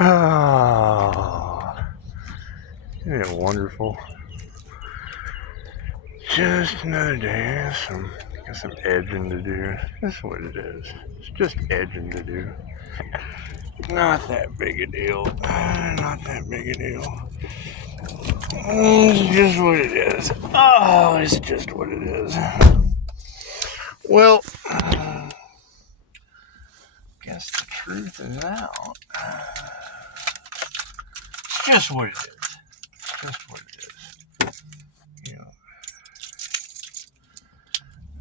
Oh, isn't it wonderful? Just another day. Got some edging to do. That's what it is. It's just edging to do. Not that big a deal. Not that big a deal. It's just what it is. Oh, it's just what it is. Well, guess the truth is out. It's just what it is. It's just what it is. You know,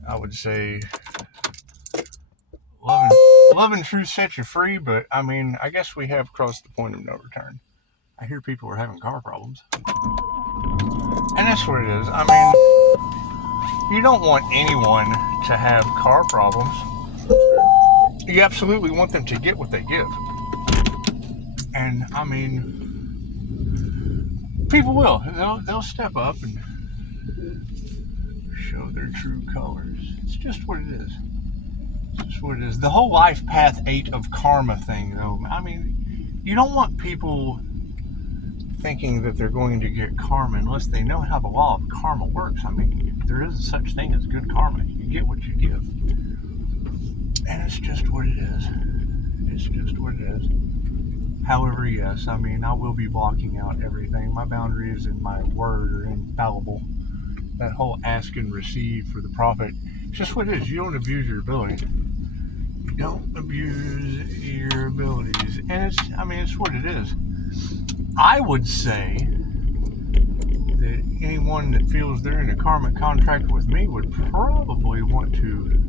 I would say love and truth set you free, but I mean, I guess we have crossed the point of no return. I hear people are having car problems. And that's what it is. I mean, you don't want anyone to have car problems. You absolutely want them to get what they give. And I mean, people will. They'll step up and show their true colors. It's just what it is. It's just what it is. The whole life path 8 of karma thing, though, I mean, you don't want people thinking that they're going to get karma unless they know how the law of karma works. I mean, there is such thing as good karma. You get what you give. And it's just what it is. It's just what it is. However, yes, I mean, I will be blocking out everything. My boundaries and my word are infallible. That whole ask and receive for the prophet, it's just what it is. You don't abuse your ability. You don't abuse your abilities. And it's what it is. I would say that anyone that feels they're in a karmic contract with me would probably want to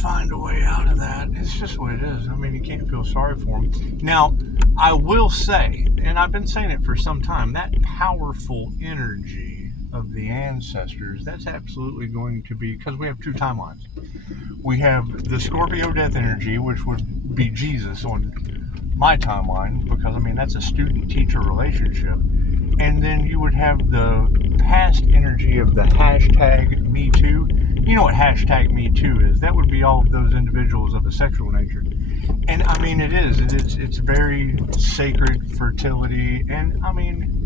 find a way out of that. It's just what it is. I mean, you can't feel sorry for them. Now, I will say, and I've been saying it for some time, that powerful energy of the ancestors, that's absolutely going to be, because we have 2 timelines. We have the Scorpio death energy, which would be Jesus on my timeline, because I mean that's a student-teacher relationship. And then you would have the past energy of the hashtag Me Too. You know what hashtag Me Too is? That would be all of those individuals of a sexual nature. And I mean, it's very sacred fertility. And I mean,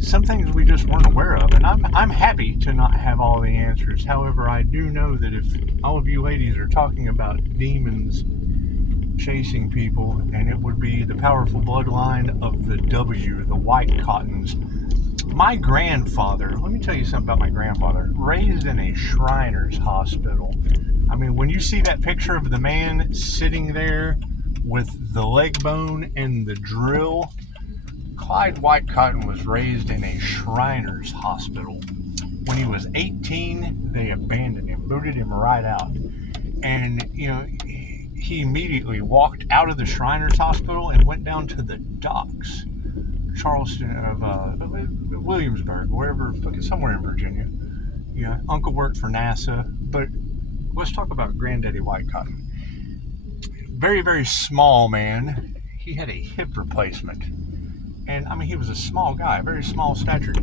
some things we just weren't aware of. And I'm happy to not have all the answers. However, I do know that if all of you ladies are talking about demons chasing people, and it would be the powerful bloodline of the W, the White Cottons. My grandfather, let me tell you something about my grandfather, raised in a Shriners hospital. I mean, when you see that picture of the man sitting there with the leg bone and the drill, Clyde White Cotton was raised in a Shriners hospital. When he was 18, they abandoned him, booted him right out. And, you know, he immediately walked out of the Shriners Hospital and went down to the docks, Charleston of Williamsburg, wherever, somewhere in Virginia. Yeah, Uncle worked for NASA. But let's talk about Granddaddy White Cotton. Very, very small man. He had a hip replacement, and I mean he was a small guy, very small stature.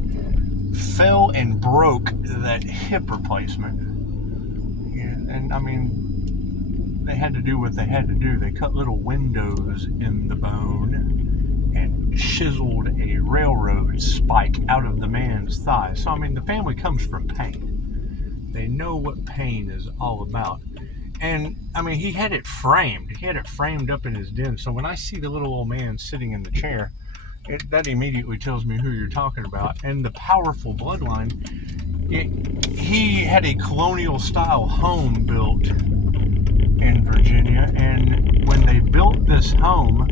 Fell and broke that hip replacement. Yeah, and I mean, they had to do what they had to do. They cut little windows in the bone and chiseled a railroad spike out of the man's thigh. So, I mean, the family comes from pain. They know what pain is all about. And, I mean, he had it framed. He had it framed up in his den. So when I see the little old man sitting in the chair, that immediately tells me who you're talking about. And the powerful bloodline, he had a colonial-style home built in Virginia, and when they built this home,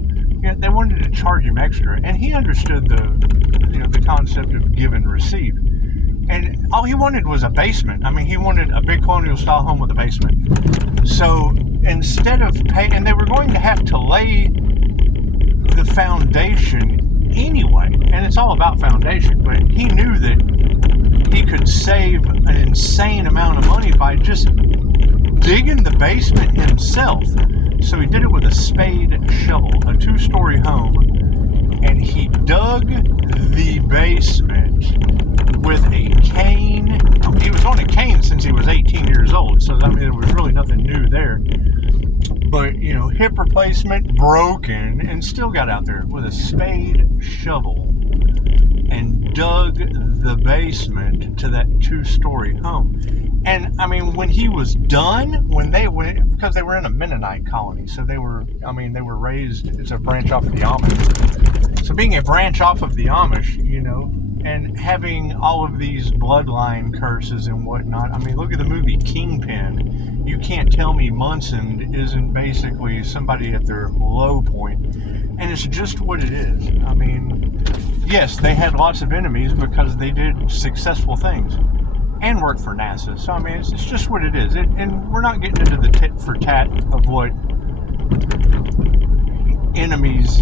they wanted to charge him extra, and he understood the concept of give and receive. And all he wanted was a basement. I mean, he wanted a big colonial style home with a basement. So instead of paying, and they were going to have to lay the foundation anyway, and it's all about foundation, but he knew that he could save an insane amount of money by just digging the basement himself. So he did it with a spade shovel, a 2-story home, and he dug the basement with a cane. He was on a cane since he was 18 years old, so I mean, there was really nothing new there. But, you know, hip replacement, broken, and still got out there with a spade, shovel, and dug the basement to that 2-story home. And, I mean, when he was done, because they were in a Mennonite colony, so they were raised as a branch off of the Amish. So being a branch off of the Amish, you know, and having all of these bloodline curses and whatnot, I mean, look at the movie Kingpin. You can't tell me Munson isn't basically somebody at their low point. And it's just what it is. I mean, yes, they had lots of enemies because they did successful things and worked for NASA. So, I mean, it's just what it is. And we're not getting into the tit for tat of what enemies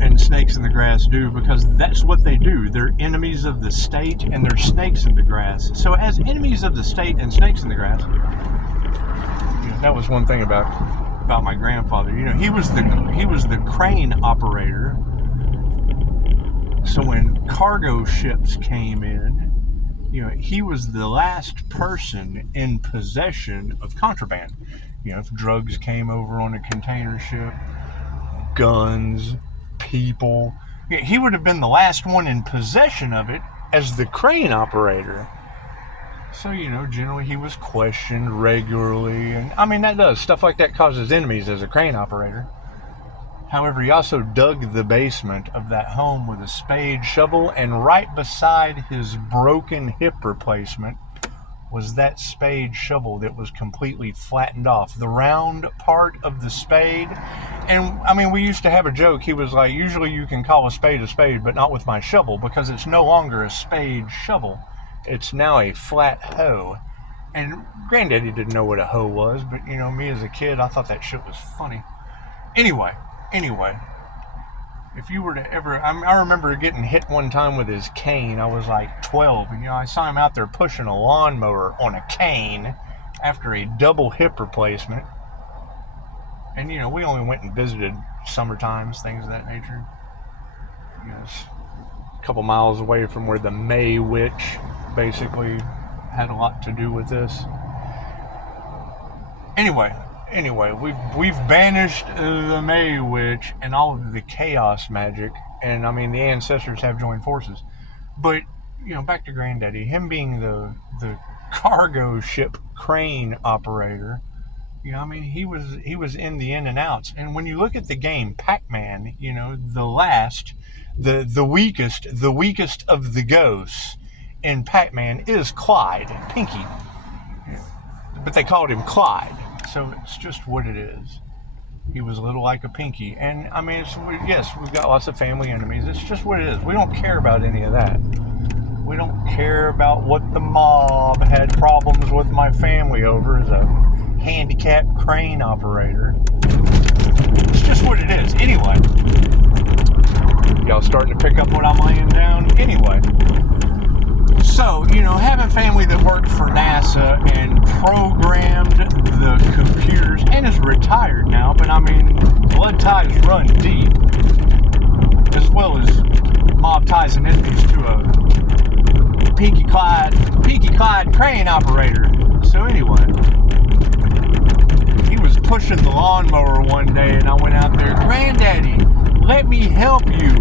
and snakes in the grass do, because that's what they do. They're enemies of the state and they're snakes in the grass. So as enemies of the state and snakes in the grass, you know, that was one thing about my grandfather. You know, he was the crane operator. So when cargo ships came in, you know, he was the last person in possession of contraband. You know, if drugs came over on a container ship, guns, people, he would have been the last one in possession of it as the crane operator. So, you know, generally he was questioned regularly, and I mean, stuff like that causes enemies as a crane operator. However, he also dug the basement of that home with a spade, shovel, and right beside his broken hip replacement was that spade shovel that was completely flattened off. The round part of the spade. And, I mean, we used to have a joke. He was like, usually you can call a spade, but not with my shovel, because it's no longer a spade shovel. It's now a flat hoe. And Granddaddy didn't know what a hoe was, but, you know, me as a kid, I thought that shit was funny. Anyway, if you were to ever, I remember getting hit one time with his cane. I was like 12, and, you know, I saw him out there pushing a lawnmower on a cane after a double hip replacement. And, you know, we only went and visited summertimes, things of that nature. You know, it's a couple miles away from where the May Witch basically had a lot to do with this. Anyway, we've banished the May Witch and all of the chaos magic, and I mean, the ancestors have joined forces. But, you know, back to Granddaddy, him being the cargo ship crane operator, you know, I mean, he was in the in and outs. And when you look at the game Pac-Man, you know, the weakest of the ghosts in Pac-Man is Clyde, Pinky. But they called him Clyde. So it's just what it is. He was a little like a Pinky. And, I mean, yes, we've got lots of family enemies. It's just what it is. We don't care about any of that. We don't care about what the mob had problems with my family over as a handicapped crane operator. It's just what it is. Anyway. Y'all starting to pick up what I'm laying down? Anyway. So, you know, having family that worked for NASA and programmed the computers and is retired now, but I mean, blood ties run deep, as well as mob ties and enemies to a Pinky Clyde crane operator. So anyway, he was pushing the lawnmower one day, and I went out there, Granddaddy, let me help you.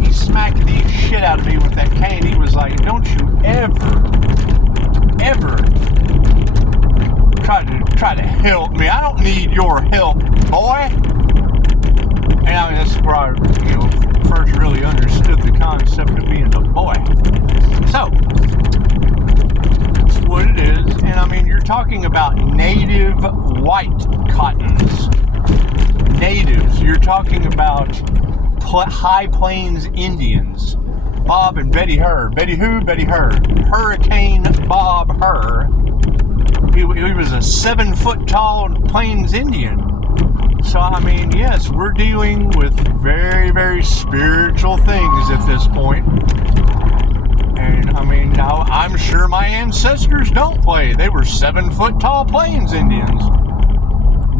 He smacked the shit out of me with that cane. He was like, don't you ever try to help me. I don't need your help, boy. And I mean, that's where I, you know, first really understood the concept of being a boy. So, that's what it is. And I mean, you're talking about native white cottons. Natives. You're talking about High Plains Indians. Bob and Betty Hur. Betty who? Betty Hur. Hurricane Bob Hur. He was a 7-foot tall Plains Indian. So, I mean, yes, we're dealing with very, very spiritual things at this point. And, I mean, now, I'm sure my ancestors don't play. They were 7-foot tall Plains Indians.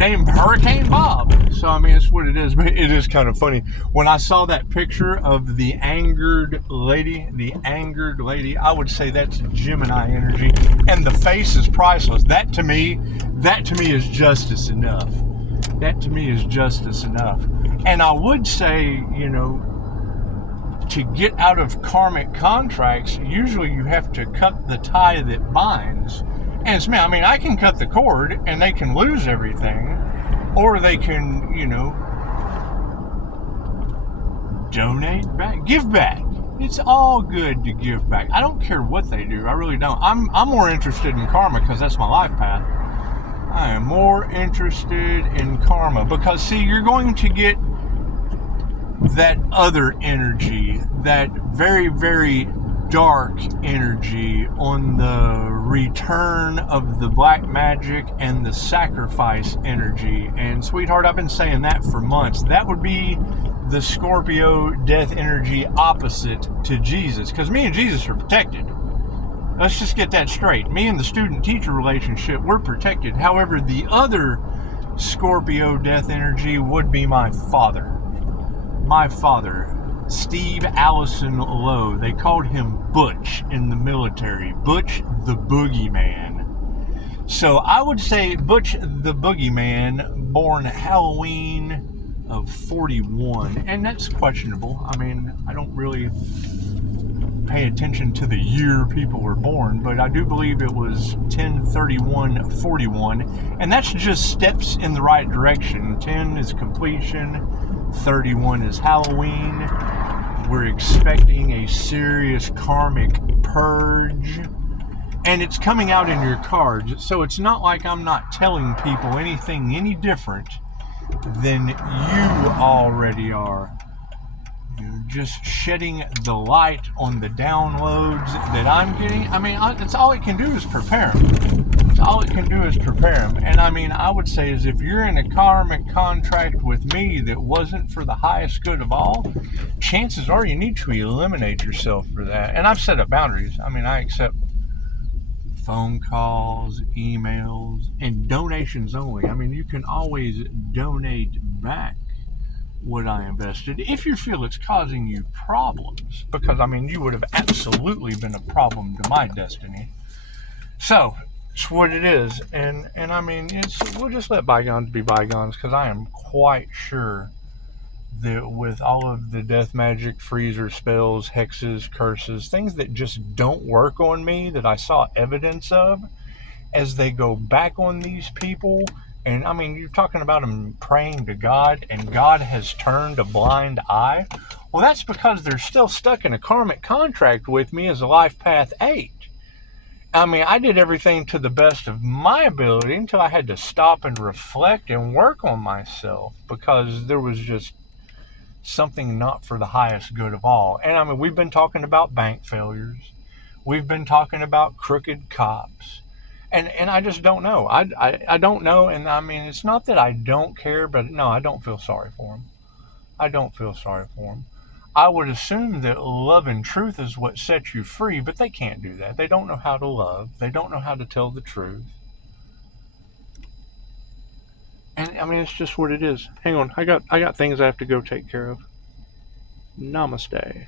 named Hurricane Bob. So, I mean, it's what it is. But it is kind of funny. When I saw that picture of the angered lady, I would say that's Gemini energy. And the face is priceless. That to me is justice enough. That to me is justice enough. And I would say, you know, to get out of karmic contracts, usually you have to cut the tie that binds. And it's me. I mean, I can cut the cord and they can lose everything, or they can, you know, donate back, give back. It's all good to give back. I don't care what they do. I really don't. I'm more interested in karma because that's my life path. I am more interested in karma because, see, you're going to get that other energy, that very, very dark energy on the return of the black magic and the sacrifice energy. And sweetheart, I've been saying that for months. That would be the Scorpio death energy opposite to Jesus, because me and Jesus are protected. Let's just get that straight. Me and the student-teacher relationship, we're protected. However, the other Scorpio death energy would be my father. My father, Steve Allison Lowe. They called him Butch in the military. Butch the Boogeyman. So I would say Butch the Boogeyman, born Halloween of 41. And that's questionable. I mean, I don't really pay attention to the year people were born, but I do believe it was 10/31/41. And that's just steps in the right direction. 10 is completion. 31 is Halloween. We're expecting a serious karmic purge, and it's coming out in your cards. So it's not like I'm not telling people anything any different than you already are. You're just shedding the light on the downloads that I'm getting. I mean, that's all it can do is prepare them. All it can do is prepare them. And I mean, I would say is if you're in a karmic contract with me that wasn't for the highest good of all, chances are you need to eliminate yourself for that. And I've set up boundaries. I mean, I accept phone calls, emails, and donations only. I mean, you can always donate back what I invested if you feel it's causing you problems, because I mean, you would have absolutely been a problem to my destiny. So it's what it is. And I mean, we'll just let bygones be bygones, because I am quite sure that with all of the death magic, freezer spells, hexes, curses, things that just don't work on me, that I saw evidence of, as they go back on these people. And I mean, you're talking about them praying to God, and God has turned a blind eye. Well, that's because they're still stuck in a karmic contract with me as a life path 8. I mean, I did everything to the best of my ability until I had to stop and reflect and work on myself, because there was just something not for the highest good of all. And I mean, we've been talking about bank failures. We've been talking about crooked cops. And I just don't know. I don't know. And I mean, it's not that I don't care, but no, I don't feel sorry for them. I don't feel sorry for them. I would assume that love and truth is what sets you free, but they can't do that. They don't know how to love. They don't know how to tell the truth. And I mean, it's just what it is. Hang on, I got things I have to go take care of. Namaste.